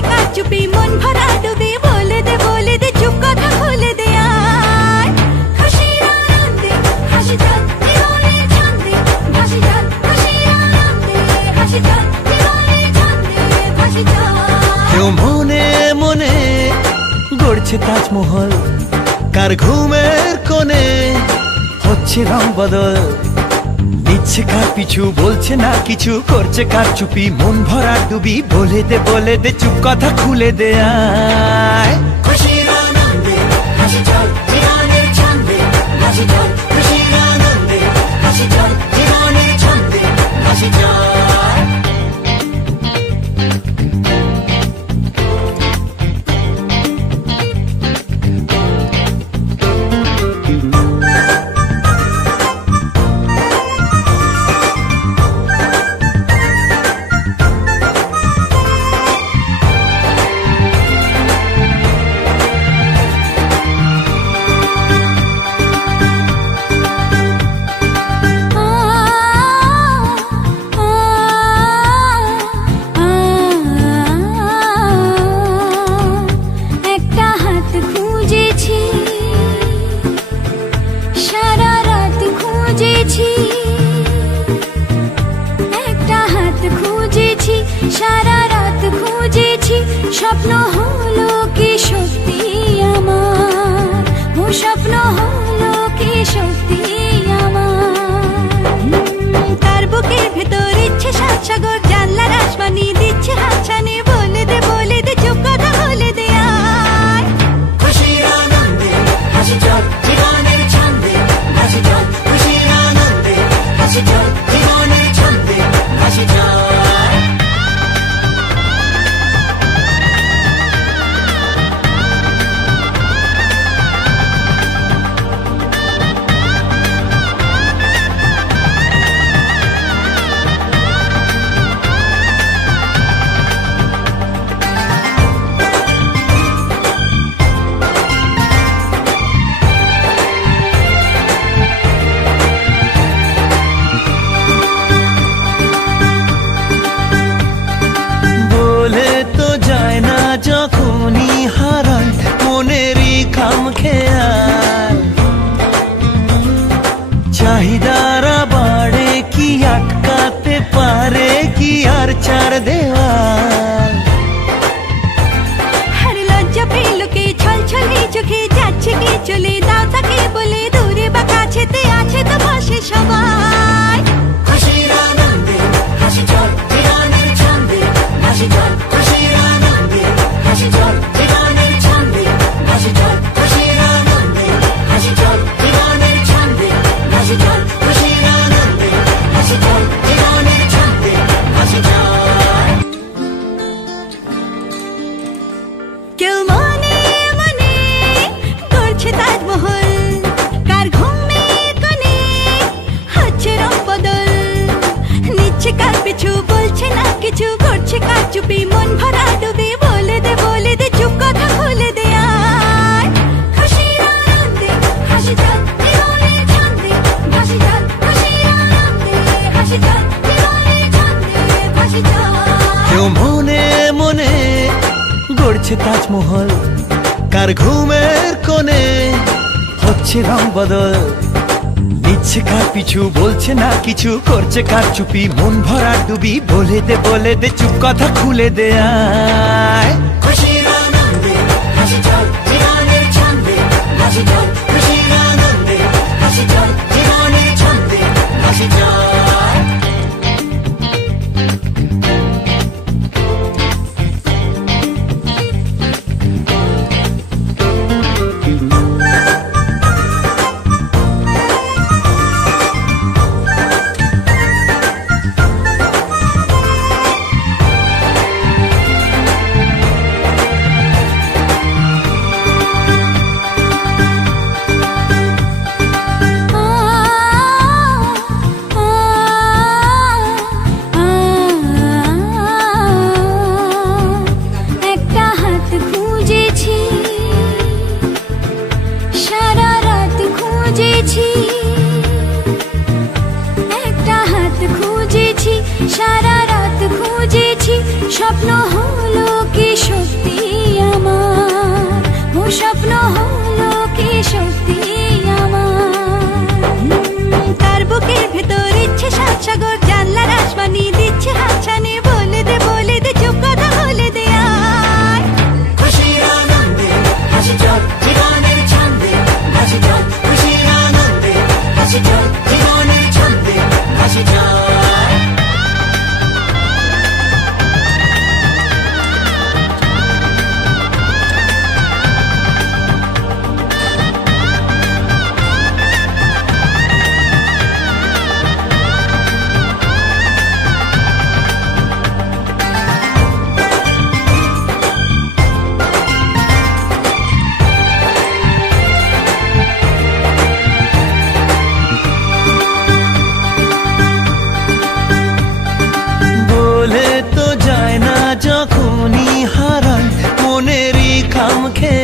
নিচ্ছে কার চুপি মন ভরা ডুবি বলে দে চুপ কথা খুলে দে আয় খুশির আনন্দে হাসি চল জীবনের ছন্দে ভাসি চল খুশির আনন্দে হাসি চল জীবনের ছন্দে ভাসি চল কেউ মনে মনে গড়ছে তাজমহল কার ঘুমের কোণে হচ্ছে রং বদল নিচ্ছে কার পিছু বলছে না কিছু করছে কার চুপি মন ভরা ডুবি বলে দে চুপ কথা খুলে দে আয় খুশির আনন্দে হাসি চল জীবনের ছন্দে ভাসি চল খুশির আনন্দে হাসি চল জীবনের ছন্দে ভাসি চল সারা রাত খুঁজেছি স্বপ্ন হলো কি সত্যি আমার ও স্বপ্ন হলো কি সত্যি আমার তার বুকের ভেতর ইচ্ছে সাত সাগর জানলার আসমানি দিচ্ছে হাতছানি বলে দে চুপ কথা বলে দে আয় খুশির আনন্দে হাসি চল জীবনের ছন্দে হাসি চল খুশির আনন্দে হাসি চল জীবনের ছন্দে হাসি চল যখনই হারায় মনেরই খাম খেয়াল চাহিদারা বাড়ে কি আটকাতে পারে কি আর চার দেওয়াল হর লজ্জা পেল কে ছল ছলে চোখে যাচ্ছে কে চলে দাও তাকে বলে দূরে বা কাছেতে আছে তো পাশে সবাই খুশির আনন্দে হাসি চল জীবনের ছন্দে হাসি চল খুশির আনন্দে হাসি চল জীবনের ছন্দে হাসি চল খুশির আনন্দে হাসি চল জীবনের ছন্দে হাসি চল খুশির আনন্দে হাসি চল জীবনের ছন্দে হাসি চল কেউ মনে মনে করছে তাজমহল কার ঘুমের কোণে হচ্ছে রং বদল নিচ্ছে কার পিছু বলছে না কিছু করছে কার চুপি মন ভরা ডুবি বলে দে চুপ কথা খুলে দে আয় খুশির আনন্দে হাসি চল জীবনের ছন্দে ভাসি চল খুশির আনন্দে হাসি চল জীবনের ছন্দে ভাসি চল কেউ মনে মনে গড়ছে তাজমহল কার ঘুমের কোণে হচ্ছে রং বদল নিচ্ছে কার পিছু বলছে না কিছু করছে কার চুপি মন ভরা ডুবি বলে দে চুপ কথা খুলে দে আয় খুশির আনন্দে হাসি চল জীবনের ছন্দে হাসি চল খুশির আনন্দে হাসি চল জীবনের ছন্দে হাসি চল হলো কি সত্যি আমার, ও স্বপ্ন হলো কি সত্যি আমার। তার বুকের ভেতর ইচ্ছে সাত সাগর, জানলার আসমানি দিচ্ছে হাতছানি, বলে দে চুপ কথা বলে দে আয়। খুশির আনন্দে হাসি চল জীবনের ছন্দে হাসি চল, খুশির আনন্দে হাসি চল জীবনের ছন্দে হাসি চল। বলে তো যায় না যখনই হারাই মনেরই খাম খেয়ে